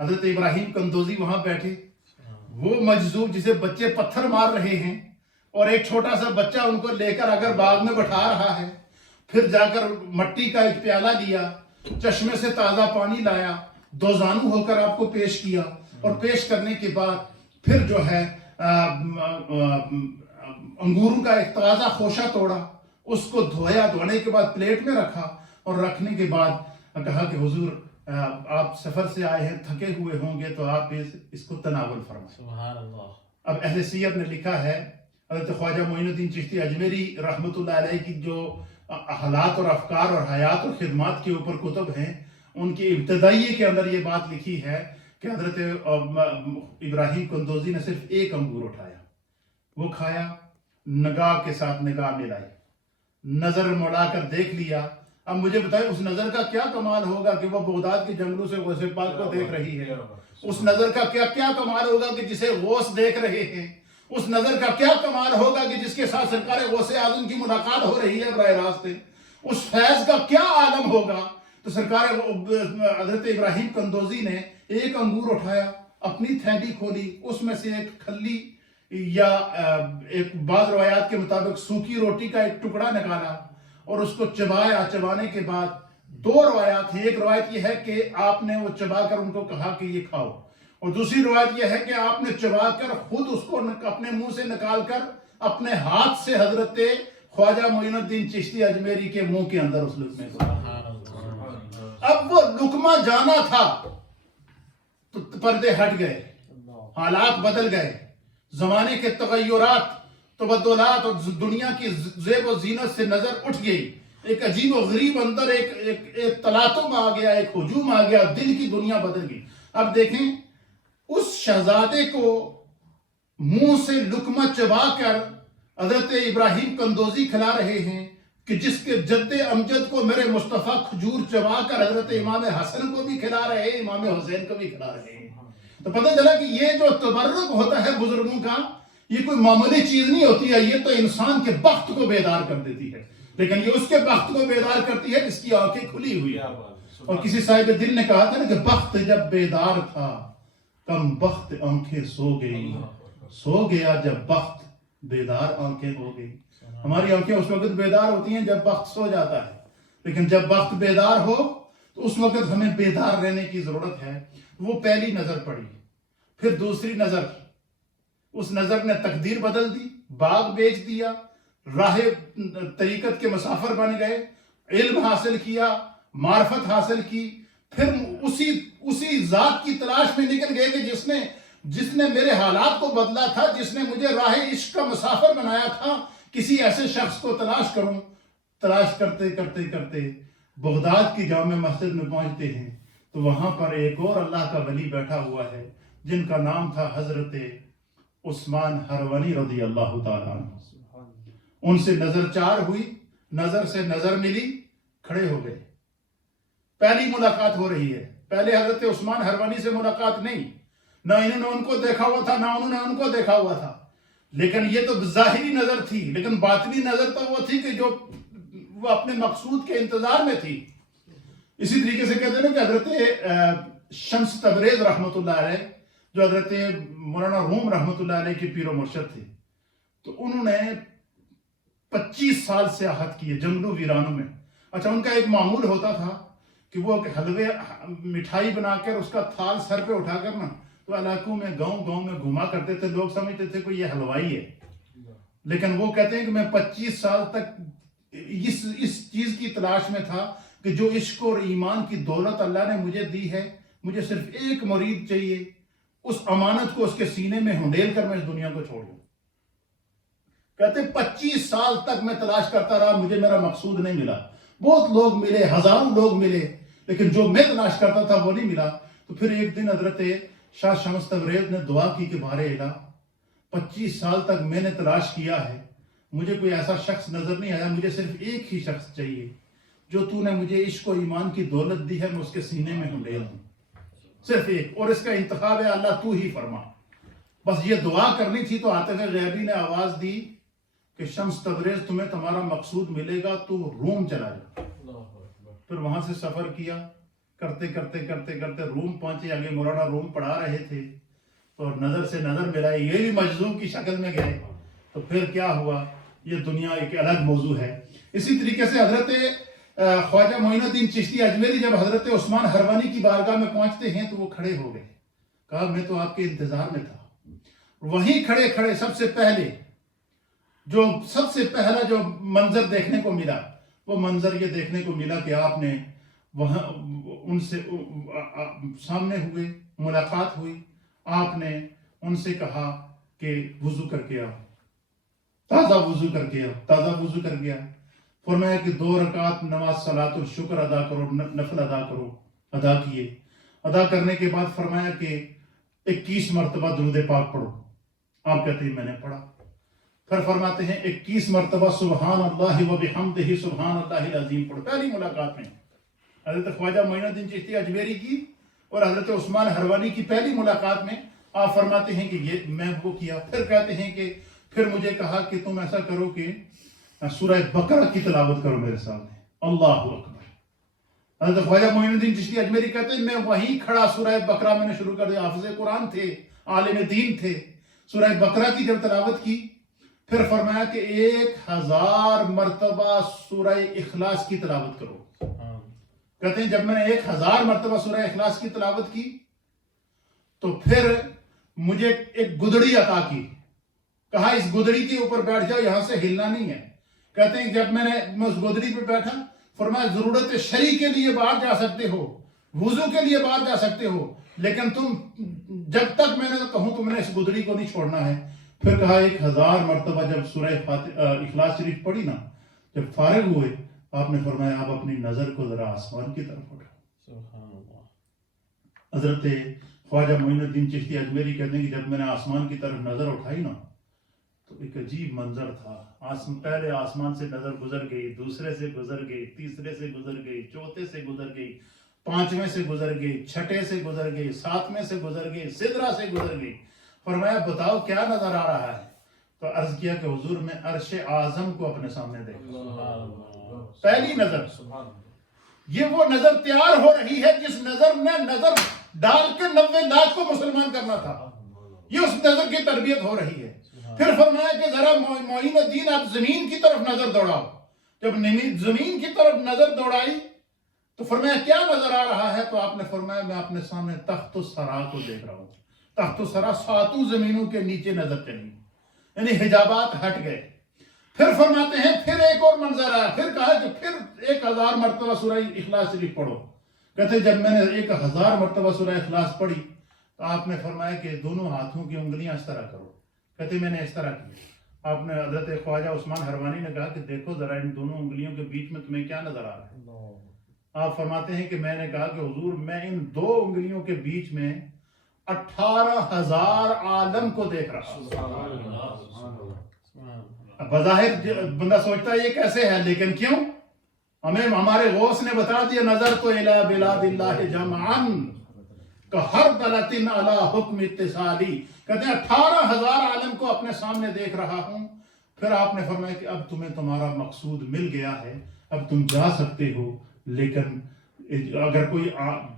حضرت ابراہیم قندوزی وہاں بیٹھے، وہ مجذوب جسے بچے پتھر مار رہے ہیں، اور ایک چھوٹا سا بچہ ان کو لے کر اگر باغ میں بٹھا رہا ہے، پھر جا کر مٹی کا ایک پیالہ لیا، چشمے سے تازہ پانی لایا، دوزانو ہو کر آپ کو پیش کیا، اور پیش کرنے کے بعد پھر جو ہے انگوروں کا ایک تازہ خوشہ توڑا، اس کو دھویا، دھونے کے بعد پلیٹ میں رکھا، اور رکھنے کے بعد کہا کہ حضور آپ سفر سے آئے ہیں، تھکے ہوئے ہوں گے، تو آپ اس کو تناول فرمائیں۔ سبحان اللہ۔ اب اہل سیر نے لکھا ہے، حضرت خواجہ معین الدین چشتی اجمیری رحمت اللہ علیہ کی جو حالات اور افکار اور حیات اور خدمات کے اوپر کتب ہیں، ان کی ابتدائیے کے اندر یہ بات لکھی ہے کہ حضرت ابراہیم قندوزی نے صرف ایک انگور اٹھایا، وہ کھایا، نگاہ کے ساتھ نگاہ ملائی، نظر مڑا کر دیکھ لیا۔ اب مجھے بتائیں اس نظر کا کیا کمال ہوگا کہ وہ بغداد کے جنگلوں سے غوث پاک کو دیکھ رہی ہے، اس نظر کا کیا کمال ہوگا کہ جسے غوث دیکھ رہے ہیں، اس نظر کا کیا کمال ہوگا کہ جس کے ساتھ سرکار غوث اعظم کی ملاقات ہو رہی ہے براہ راست، اس فیض کا کیا عالم ہوگا۔ تو سرکار حضرت ابراہیم قندوزی نے ایک انگور اٹھایا، اپنی تھیلی کھولی، اس میں سے ایک کھلی یا ایک بعض روایات کے مطابق سوکھی روٹی کا ایک ٹکڑا نکالا اور اس کو چبایا۔ چبانے کے بعد دو روایات ہیں، ایک روایت یہ ہے کہ آپ نے وہ چبا کر ان کو کہا کہ یہ کھاؤ، اور دوسری روایت یہ ہے کہ آپ نے چبا کر خود اس کو اپنے منہ سے نکال کر اپنے ہاتھ سے حضرت خواجہ معین الدین چشتی اجمیری کے منہ کے اندر اس لقمے کو۔ اب وہ لقمہ جانا تھا تو پردے ہٹ گئے، حالات بدل گئے، زمانے کے تغیرات، تبدلات اور دنیا کی زیب و زینت سے نظر اٹھ گئی، ایک عجیب و غریب اندر ایک تلاطم آ گیا، ایک ہجوم آ گیا، دل کی دنیا بدل گئی۔ اب دیکھیں اس شہزادے کو منہ سے لقمہ چبا کر حضرت ابراہیم قندوزی کھلا رہے ہیں کہ جس کے جد امجد کو میرے مصطفیٰ کھجور چبا کر حضرت امام حسن کو بھی کھلا رہے ہیں، امام حسین کو بھی کھلا رہے ہیں۔ تو پتہ چلا کہ یہ جو تبرک ہوتا ہے بزرگوں کا، یہ کوئی معمولی چیز نہیں ہوتی ہے، یہ تو انسان کے بخت کو بیدار کر دیتی ہے، لیکن یہ اس کے بخت کو بیدار کرتی ہے جس کی آنکھیں کھلی ہوئی ہیں۔ اور کسی صاحب دل نے کہا تھا نا کہ بخت جب بیدار تھا کم بخت آنکھیں سو گئی، سو گیا جب بخت بیدار آنکھیں ہو گئی۔ ہماری آنکھیں اس وقت بیدار ہوتی ہیں جب بخت سو جاتا ہے، لیکن جب بخت بیدار ہو تو اس وقت ہمیں بیدار رہنے کی ضرورت ہے۔ وہ پہلی نظر پڑی، پھر دوسری نظر، اس نظر نے تقدیر بدل دی، باغ بیچ دیا، راہ طریقت کے مسافر بن گئے، علم حاصل کیا، معرفت حاصل کی، پھر اسی ذات کی تلاش میں نکل گئے کہ جس نے میرے حالات کو بدلا تھا، جس نے مجھے راہ عشق کا مسافر بنایا تھا، کسی ایسے شخص کو تلاش کروں۔ تلاش کرتے کرتے کرتے بغداد کی جامع مسجد میں پہنچتے ہیں تو وہاں پر ایک اور اللہ کا ولی بیٹھا ہوا ہے جن کا نام تھا حضرت عثمان ہروانی رضی اللہ تعالیٰ عنہ۔ ان سے نظر چار ہوئی، نظر سے نظر ملی، کھڑے ہو گئے۔ پہلی ملاقات ہو رہی ہے، پہلے حضرت عثمان ہروانی سے ملاقات نہیں، نہ انہوں نے ان کو دیکھا ہوا تھا، نہ انہوں نے ان کو دیکھا ہوا تھا، لیکن یہ تو ظاہری نظر تھی، لیکن باطنی نظر تو وہ تھی کہ جو وہ اپنے مقصود کے انتظار میں تھی۔ اسی طریقے سے کہتے ہیں کہ حضرت شمس تبریز رحمۃ اللہ علیہ، جو حضرت مولانا روم رحمۃ اللہ علیہ کے پیر و مرشد تھے، تو انہوں نے 25 سال سیاحت کی ہے جنگلوں ویرانوں میں۔ اچھا، ان کا ایک معمول ہوتا تھا کہ وہ حلوے مٹھائی بنا کر اس کا تھال سر پہ اٹھا کر نا تو علاقوں میں گاؤں میں گھوما کرتے تھے، لوگ سمجھتے تھے کہ یہ حلوائی ہے، لیکن وہ کہتے ہیں کہ میں 25 سال تک اس چیز کی تلاش میں تھا کہ جو عشق اور ایمان کی دولت اللہ نے مجھے دی ہے، مجھے صرف ایک مرید چاہیے، اس امانت کو اس کے سینے میں ہنڈیل کر میں اس دنیا کو چھوڑ دوں۔ کہتے ہیں 25 سال تک میں تلاش کرتا رہا، مجھے میرا مقصود نہیں ملا۔ بہت لوگ ملے، ہزاروں لوگ ملے، لیکن جو میں تلاش کرتا تھا وہ نہیں ملا۔ تو پھر ایک دن حضرت شاہ شمس تبریز نے دعا کی کہ بارے الہ، 25 سال تک میں نے تلاش کیا ہے، مجھے کوئی ایسا شخص نظر نہیں آیا، مجھے صرف ایک ہی شخص چاہیے، جو تو نے مجھے عشق و ایمان کی دولت دی ہے، میں اس کے سینے میں ہنڈیل ہوں، صرف ایک، اور اس کا انتخاب ہے اللہ تو ہی فرما۔ بس یہ دعا کرنی تھی تو عاطف غیبی نے آواز دی کہ شمس تبریز تمہیں تمہارا مقصود ملے گا، تو روم چلا جا۔ پھر وہاں سے سفر کیا، کرتے کرتے کرتے کرتے روم پہنچے، آگے مولانا روم پڑھا رہے تھے، اور نظر سے نظر ملائی، یہ بھی مجذوب کی شکل میں گئے۔ تو پھر کیا ہوا، یہ دنیا ایک الگ موضوع ہے۔ اسی طریقے سے حضرت خواجہ معین الدین چشتی اجمیری جب حضرت عثمان ہروانی کی بارگاہ میں پہنچتے ہیں تو وہ کھڑے ہو گئے، کہا میں تو آپ کے انتظار میں تھا۔ وہیں کھڑے کھڑے سب سے پہلا جو منظر دیکھنے کو ملا، وہ منظر یہ دیکھنے کو ملا کہ آپ نے وہاں ان سے سامنے ہوئے، ملاقات ہوئی، آپ نے ان سے کہا کہ وضو کر کے آؤ، تازہ وضو کر کے آؤ، تازہ وضو کر گیا۔ فرمایا کہ 2 رکعت نماز صلاۃ الشکر ادا کرو، نفل ادا کرو، ادا کیے۔ ادا کرنے کے بعد فرمایا کہ 21 مرتبہ درود پاک پڑھو۔ آپ کہتے ہیں میں نے پڑھا۔ پھر فرماتے ہیں 21 مرتبہ سبحان اللہ و بحمدہ سبحان اللہ العظیم پڑھو۔ پہلی ملاقات میں حضرت خواجہ معین الدین چشتی اجمیری کی اور حضرت عثمان ہروانی کی پہلی ملاقات میں آپ فرماتے ہیں کہ یہ میں وہ کیا. پھر کہتے ہیں کہ پھر مجھے کہا کہ تم ایسا کرو کہ سورہ بقرہ کی تلاوت کرو میرے سامنے. اللہ اکبر. حضرت خواجہ معین الدین چشتی اجمیری کہتے ہیں میں وہیں کھڑا سورہ بقرہ میں نے شروع کر دیا. حافظ قرآن تھے, عالم دین تھے. سورہ بقرہ کی جب تلاوت کی پھر فرمایا کہ 1000 مرتبہ سورہ اخلاص کی تلاوت کرو. کہتے ہیں جب میں نے 1000 مرتبہ سورہ اخلاص کی تلاوت کی تو پھر مجھے ایک گدڑی عطا کی. کہا اس گدڑی کے اوپر بیٹھ جاؤ, یہاں سے ہلنا نہیں ہے. کہتے ہیں جب میں اس گدڑی پہ بیٹھا, فرمایا ضرورت شرع کے لیے باہر جا سکتے ہو, وضو کے لیے باہر جا سکتے ہو, لیکن تم جب تک میں نے کہوں تم نے اس گدڑی کو نہیں چھوڑنا ہے. پھر کہا 1000 مرتبہ جب سورہ اخلاص شریف پڑھی نا, جب فارغ ہوئے آپ نے فرمایا آپ اپنی نظر کو ذرا آسمان کی طرف اٹھاؤ. حضرت خواجہ معین الدین چشتی اجمیری کہتے ہیں کہ جب میں نے آسمان کی طرف نظر اٹھائی نا تو ایک عجیب منظر تھا. پہلے آسمان سے نظر گزر گئی, دوسرے سے گزر گئی, تیسرے سے گزر گئی, چوتھے سے گزر گئی, 5ویں سے گزر گئی, 6 سے گزر گئی, 7ویں سے گزر گئی, سدرہ سے گزر گئی. فرمایا بتاؤ کیا نظر آ رہا ہے؟ تو عرض کیا کہ حضور میں عرش اعظم کو اپنے سامنے دیکھا. پہلی نظر. یہ وہ نظر تیار ہو رہی ہے جس نظر نے نظر ڈال کے 90 لاکھ کو مسلمان کرنا تھا. یہ اس نظر کی تربیت ہو رہی ہے. پھر فرمایا کہ ذرا معین الدین آپ زمین کی طرف نظر دوڑاؤ. جب زمین کی طرف نظر دوڑائی تو فرمایا کیا نظر آ رہا ہے؟ تو آپ نے فرمایا میں اپنے سامنے تخت الثری کو دیکھ رہا ہوں. تخت الثری 7 زمینوں کے نیچے نظر چلی, یعنی حجابات ہٹ گئے. پھر فرماتے ہیں پھر ایک اور منظر آیا. پھر کہا کہ پھر 1000 مرتبہ سورہ اخلاص شریف پڑھو. کہتے جب میں نے 1000 مرتبہ سورہ اخلاص پڑھی تو آپ نے فرمایا کہ دونوں ہاتھوں کی انگلیاں اس طرح کرو. کہتے میں نے اس طرح کی. آپ نے حضرت خواجہ عثمان حروانی نے کہا کہ دیکھو ذرا ان دونوں انگلیوں کے بیچ میں تمہیں کیا نظر آ رہا ہے؟ آپ فرماتے ہیں کہ میں نے کہا کہ حضور میں ان 2 انگلیوں کے بیچ میں 18,000 عالم کو دیکھ رہا ہوں. بظاہر بندہ سوچتا ہے یہ کیسے ہے, لیکن کیوں؟ ہمیں ہمارے غوث نے بتا دیا نظر تو الى بلاد اللہ جمعاً ہر دلتن علی حکم اتصالی. کہتے ہیں 18,000 عالم کو اپنے سامنے دیکھ رہا ہوں. پھر آپ نے فرمایا کہ اب تمہیں تمہارا مقصود مل گیا ہے, اب تم جا سکتے ہو. لیکن اگر کوئی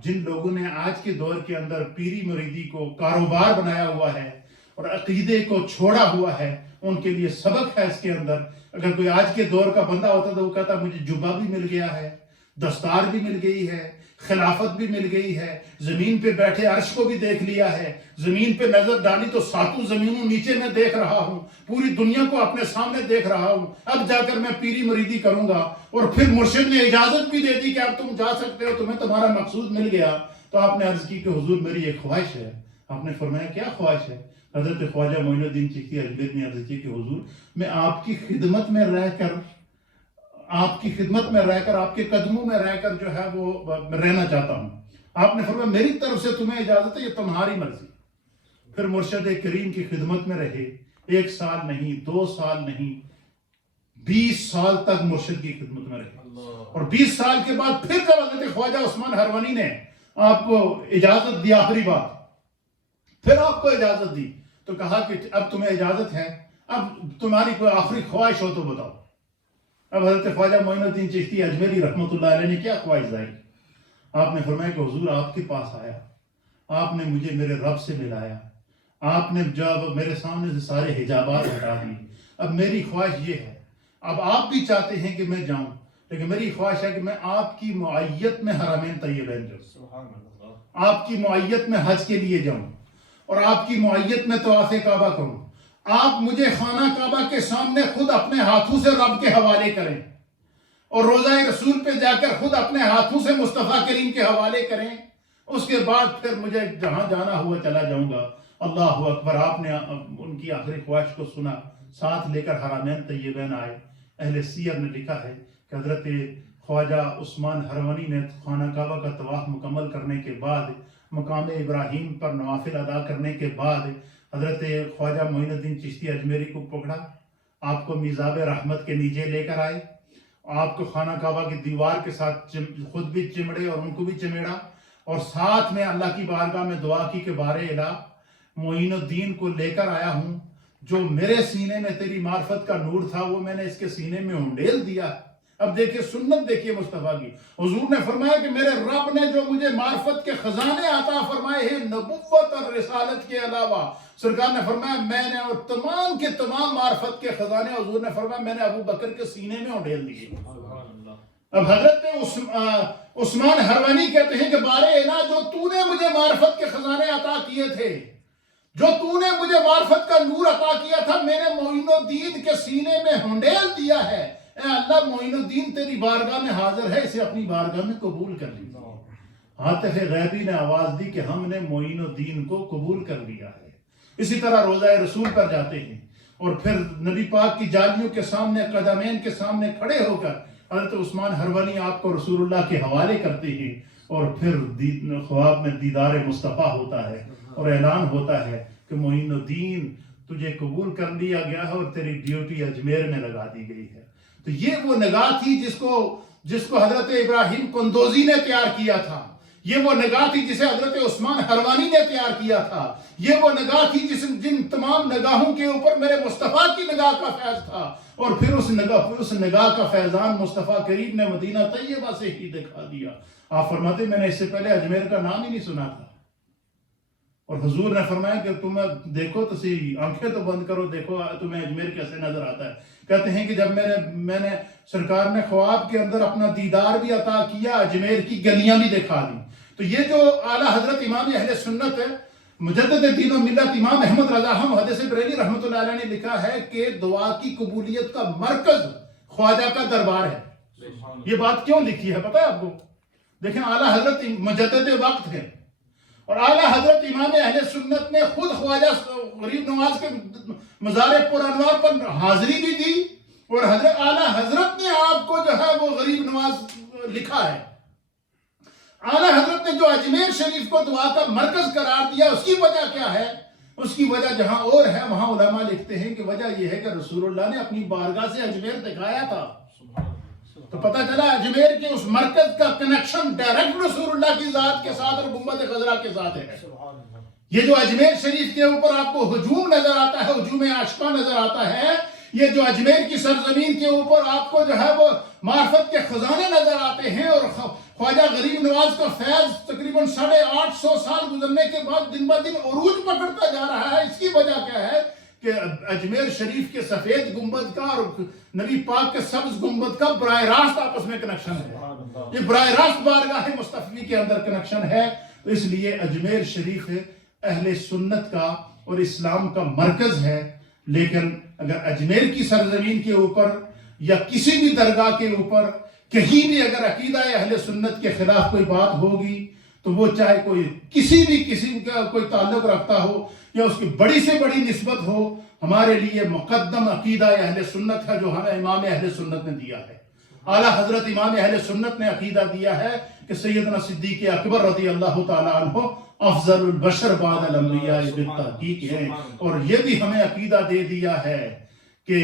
جن لوگوں نے آج کے دور کے اندر پیری مریدی کو کاروبار بنایا ہوا ہے اور عقیدے کو چھوڑا ہوا ہے, ان کے لیے سبق ہے اس کے اندر. اگر کوئی آج کے دور کا بندہ ہوتا تو وہ کہتا مجھے جبہ بھی مل گیا ہے, دستار بھی مل گئی ہے, خلافت بھی مل گئی ہے, زمین پہ بیٹھے عرش کو بھی دیکھ لیا ہے, زمین پہ نظر ڈالی تو 7 زمینوں نیچے میں دیکھ رہا ہوں, پوری دنیا کو اپنے سامنے دیکھ رہا ہوں, اب جا کر میں پیری مریدی کروں گا. اور پھر مرشد نے اجازت بھی دے دی کہ اب تم جا سکتے ہو, تمہیں تمہارا مقصود مل گیا. تو آپ نے عرض کی کہ حضور میری ایک خواہش ہے. آپ نے فرمایا کیا خواہش ہے؟ حضرت خواجہ معین الدین چشتی اجمیر نے عرض کی کہ حضور میں آپ کی خدمت میں رہ کر آپ کے قدموں میں رہ کر جو ہے وہ رہنا چاہتا ہوں. آپ نے فرمایا میری طرف سے تمہیں اجازت ہے, یہ تمہاری مرضی. پھر مرشد کریم کی خدمت میں رہے, 1 سال نہیں, 2 سال نہیں, 20 سال تک مرشد کی خدمت میں رہے. اور 20 سال کے بعد پھر جب حضرت خواجہ عثمان حروانی نے آپ کو اجازت دی, آخری بات پھر آپ کو اجازت دی تو کہا کہ اب تمہیں اجازت ہے, اب تمہاری کوئی آخری خواہش ہو تو بتاؤ. اب حضرت خواجہ معین الدین چشتی اجمیری رحمۃ اللہ علیہ نے کیا خواہش ظاہر؟ آپ نے فرمایا کہ حضور آپ کے پاس آیا, آپ نے مجھے میرے رب سے ملایا, آپ نے جب میرے سامنے سے سارے حجابات ہٹا دیے. اب میری خواہش یہ ہے, اب آپ بھی چاہتے ہیں کہ میں جاؤں, لیکن میری خواہش ہے کہ میں آپ کی معیت میں حرمین طیبین جاؤں, آپ کی معیت میں حج کے لیے جاؤں, اور آپ کی معیت میں طواف کعبہ کروں. آپ مجھے خانہ کعبہ کے سامنے خود اپنے ہاتھوں سے رب کے حوالے کریں, اور روضہ رسول پہ جا کر خود اپنے ہاتھوں سے مصطفیٰ کریم کے حوالے کریں. اس کے بعد پھر مجھے جہاں جانا ہوا چلا جاؤں گا. اللہ اکبر. آپ نے ان کی آخری خواہش کو سنا, ساتھ لے کر حرمین طیبین آئے. اہل سیر نے لکھا ہے کہ حضرت خواجہ عثمان حروانی نے خانہ کعبہ کا طواف مکمل کرنے کے بعد, مقام ابراہیم پر نوافل ادا کرنے کے بعد, حضرت خواجہ معین الدین چشتی اجمیری کو پکڑا, آپ کو میزاب رحمت کے نیچے لے کر آئے, آپ کو خانہ کعبہ کی دیوار کے ساتھ خود بھی چمڑے اور ان کو بھی چمیڑا, اور ساتھ میں اللہ کی بارگاہ میں دعا کی کہ بارے الہ معین الدین کو لے کر آیا ہوں، جو میرے سینے میں تیری معرفت کا نور تھا وہ میں نے اس کے سینے میں انڈیل دیا۔ اب دیکھیے سنت، دیکھیے مصطفیٰ کی، حضور نے فرمایا کہ میرے رب نے جو مجھے معرفت کے خزانے عطا فرمائے ہیں نبوت اور رسالت کے علاوہ، سرکار نے فرمایا میں نے اور تمام کے تمام معرفت کے خزانے، حضور نے فرمایا میں نے ابو بکر کے سینے میں انڈیل دیے۔ اب حضرت عثمان حروانی کہتے ہیں کہ بارے الہ، جو تو نے مجھے معرفت کے خزانے عطا کیے تھے، جو تو نے مجھے معرفت کا نور عطا کیا تھا، میں نے معین الدین کے سینے میں ہنڈیل دیا ہے۔ اے اللہ، معین الدین تیری بارگاہ میں حاضر ہے، اسے اپنی بارگاہ میں قبول کر لیجیے۔ عاطف غیبی نے آواز دی کہ ہم نے معین الدین کو قبول کر لیا ہے۔ اسی طرح روضہ رسول پر جاتے ہیں اور پھر نبی پاک کی جالیوں کے سامنے، قدمین کے سامنے کھڑے ہو کر حضرت عثمان حروانی آپ کو رسول اللہ کے حوالے کرتے ہیں، اور پھر خواب میں دیدار مصطفیٰ ہوتا ہے اور اعلان ہوتا ہے کہ معین الدین تجھے قبول کر لیا گیا ہے اور تیری ڈیوٹی اجمیر میں لگا دی گئی ہے۔ تو یہ وہ نگاہ تھی جس کو حضرت ابراہیم قندوزی نے تیار کیا تھا، یہ وہ نگاہ تھی جسے حضرت عثمان حروانی نے تیار کیا تھا، یہ وہ نگاہ تھی جن تمام نگاہوں کے اوپر میرے مصطفیٰ کی نگاہ کا فیض تھا، اور پھر اس نگاہ کا فیضان مصطفیٰ کریم نے مدینہ طیبہ سے ہی دکھا دیا۔ آپ فرماتے میں نے اس سے پہلے اجمیر کا نام ہی نہیں سنا تھا، اور حضور نے فرمایا کہ تم دیکھو تو صحیح، آنکھیں تو بند کرو، دیکھو تمہیں اجمیر کیسے نظر آتا ہے۔ کہتے ہیں کہ جب میں نے سرکار نے خواب کے اندر اپنا دیدار بھی عطا کیا، اجمیر کی گلیاں بھی دکھا دی۔ تو یہ جو اعلیٰ حضرت امام اہل سنت ہے، مجدد دین و ملت امام احمد رضا محدث بریلوی رحمۃ اللہ علیہ نے لکھا ہے کہ دعا کی قبولیت کا مرکز خواجہ کا دربار ہے۔ یہ بات کیوں لکھی ہے پتہ ہے آپ کو؟ دیکھیں اعلیٰ حضرت مجدد وقت ہے، اور اعلیٰ حضرت امام اہل سنت نے خود خواجہ غریب نواز کے مزار پر انوار پر حاضری بھی دی، اور حضرت اعلیٰ حضرت نے آپ کو جو ہے وہ غریب نواز لکھا ہے۔ اعلیٰ حضرت نے جو اجمیر شریف کو دعا کا مرکز قرار دیا، اس کی وجہ کیا ہے؟ اس کی وجہ جہاں اور ہے وہاں علماء لکھتے ہیں کہ وجہ یہ ہے کہ رسول اللہ نے اپنی بارگاہ سے اجمیر دکھایا تھا، تو پتہ چلا اجمیر کے اس مرکز کا کنیکشن ڈائریکٹ رسول اللہ کی ذات کے ساتھ اور گنبد خضرا کے ساتھ ہے۔ یہ جو اجمیر شریف کے اوپر آپ کو ہجوم نظر آتا ہے، ہجوم عاشقاں نظر آتا ہے، یہ جو اجمیر کی سرزمین کے اوپر آپ کو جو ہے وہ معرفت کے خزانے نظر آتے ہیں، اور خواجہ غریب نواز کا فیض تقریباً 850 سال گزرنے کے بعد دن بہ دن عروج پکڑتا جا رہا ہے۔ اس کی وجہ کیا ہے کہ اجمیر شریف کے سفید گنبد کا اور نبی پاک کے سبز گنبد کا براہ راست آپس میں کنیکشن ہے، یہ براہ راست بارگاہ مصطفی کے اندر کنیکشن ہے۔ تو اس لیے اجمیر شریف اہل سنت کا اور اسلام کا مرکز ہے، لیکن اگر اجمیر کی سرزمین کے اوپر یا کسی بھی درگاہ کے اوپر کہیں بھی اگر عقیدہ اہل سنت کے خلاف کوئی بات ہوگی تو وہ چاہے کوئی کسی کا کوئی تعلق رکھتا ہو یا اس کی بڑی سے بڑی نسبت ہو، ہمارے لیے مقدم عقیدہ اہل سنت ہے جو ہمیں امام اہل سنت نے دیا ہے۔ اعلیٰ حضرت امام اہل سنت نے عقیدہ دیا ہے کہ سیدنا صدیق اکبر رضی اللہ تعالیٰ عنہ افضل البشر بعد الانبیاء بالتحقیق ہے، اور یہ بھی ہمیں عقیدہ دے دیا ہے کہ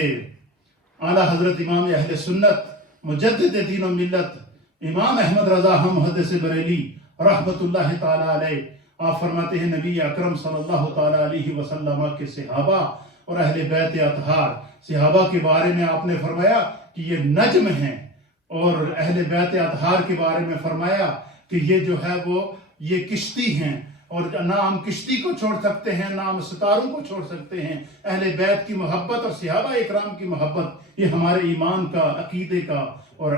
اعلیٰ حضرت امام اہل سنت مجدد دین و ملت امام احمد رضا محدث بریلی رحمت اللہ تعالیٰ علیہ، آپ فرماتے ہیں نبی اکرم صلی اللہ تعالیٰ علیہ وسلم کے صحابہ اور اہل بیت اطہار، صحابہ کے بارے میں آپ نے فرمایا کہ یہ نجم ہیں، اور اہل بیت اطہار کے بارے میں فرمایا کہ یہ جو ہے وہ یہ کشتی ہیں، اور نہ ہم کشتی کو چھوڑ سکتے ہیں نہ ہم ستاروں کو چھوڑ سکتے ہیں۔ اہل بیت کی محبت اور صحابہ اکرام کی محبت یہ ہمارے ایمان کا، عقیدے کا اور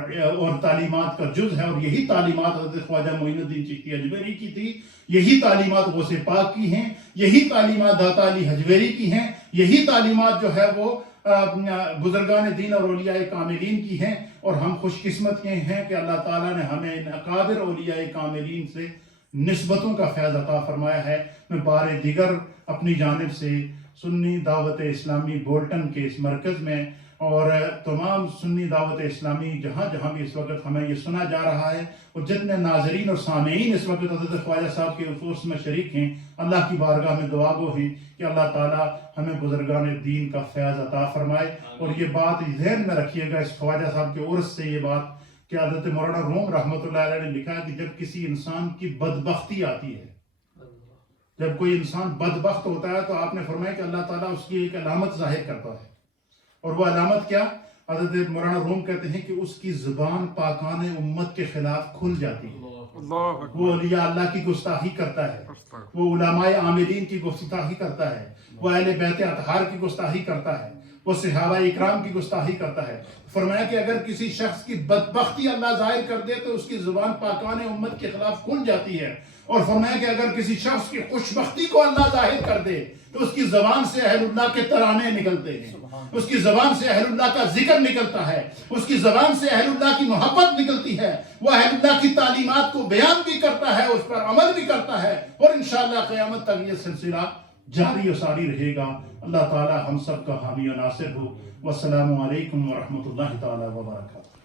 تعلیمات کا جز ہے، اور یہی تعلیمات حضرت خواجہ معین الدین چشتی اجمیری کی تھی، یہی تعلیمات غوث پاک کی ہیں، یہی تعلیمات داتا علی حجویری کی ہیں، یہی تعلیمات جو ہے وہ بزرگان دین اور اولیاء کاملین کی ہیں، اور ہم خوش قسمت یہ ہیں کہ اللہ تعالیٰ نے ہمیں ان اکابر اولیاء کاملین سے نسبتوں کا فیض عطا فرمایا ہے۔ میں بار دیگر اپنی جانب سے سنی دعوت اسلامی بولٹن کے اس مرکز میں اور تمام سنی دعوت اسلامی جہاں جہاں بھی اس وقت ہمیں یہ سنا جا رہا ہے، اور جتنے ناظرین اور سامعین اس وقت حضرت خواجہ صاحب کے عرس میں شریک ہیں، اللہ کی بارگاہ میں دعا گو ہیں کہ اللہ تعالیٰ ہمیں بزرگان دین کا فیض عطا فرمائے۔ اور یہ بات ذہن میں رکھیے گا اس خواجہ صاحب کے عرس سے یہ بات کہ حضرت مولانا روم رحمۃ اللہ علیہ نے لکھا ہے کہ جب کسی انسان کی بدبختی آتی ہے جب کوئی انسان بدبخت ہوتا ہے تو آپ نے فرمایا کہ اللہ تعالیٰ اس کی ایک علامت ظاہر کرتا ہے، اور وہ علامت کیا؟ حضرت مولانا روم کہتے ہیں کہ اس کی زبان پاکان امت کے خلاف کھل جاتی ہے، وہ اولیاء اللہ کی گستاخی کرتا ہے، وہ علماء عاملین کی گستاخی کرتا ہے، وہ اہل بیت اطہار کی گستاخی کرتا ہے، وہ صحابہ اکرام کی گستاخی کرتا ہے۔ فرمایا کہ اگر کسی شخص کی بدبختی اللہ ظاہر کر دے تو اس کی زبان پاکان امت کے خلاف کھل جاتی ہے، اور فرمایا کہ اگر کسی شخص کی خوشبختی کو اللہ ظاہر کر دے تو اس کی زبان سے اہل اللہ کے ترانے نکلتے ہیں، اس کی زبان سے اہل اللہ کا ذکر نکلتا ہے، اس کی زبان سے اہل اللہ کی محبت نکلتی ہے، وہ اہل اللہ کی تعلیمات کو بیان بھی کرتا ہے، اس پر عمل بھی کرتا ہے، اور انشاءاللہ قیامت تک یہ سلسلہ جاری و ساری رہے گا۔ اللہ تعالی ہم سب کا حامی و ناصر ہو۔ والسلام علیکم ورحمۃ اللہ تعالی وبرکاتہ۔